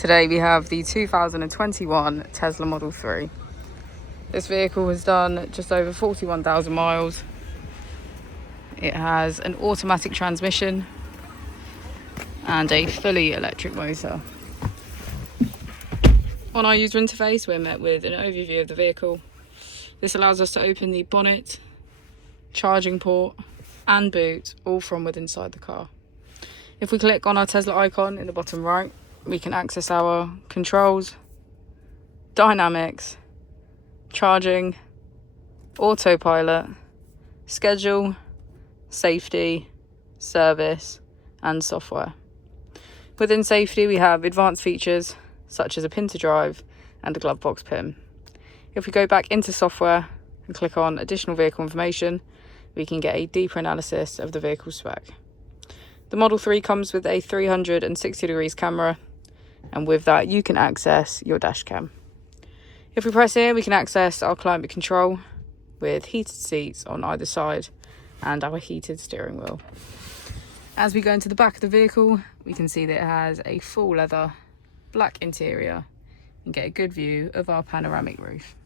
Today we have the 2021 Tesla Model 3. This vehicle has done just over 41,000 miles. It has an automatic transmission and a fully electric motor. On our user interface, we're met with an overview of the vehicle. This allows us to open the bonnet, charging port and boot, all from within inside the car. If we click on our Tesla icon in the bottom right, we can access our controls, dynamics, charging, autopilot, schedule, safety, service and software. Within safety we have advanced features such as a pin to drive and a glove box pin. If we go back into software and click on additional vehicle information, we can get a deeper analysis of the vehicle spec. The Model 3 comes with a 360 degrees camera, and with that you can access your dash cam. If we press here, we can access our climate control with heated seats on either side and our heated steering wheel. As we go into the back of the vehicle, we can see that it has a full leather black interior and get a good view of our panoramic roof.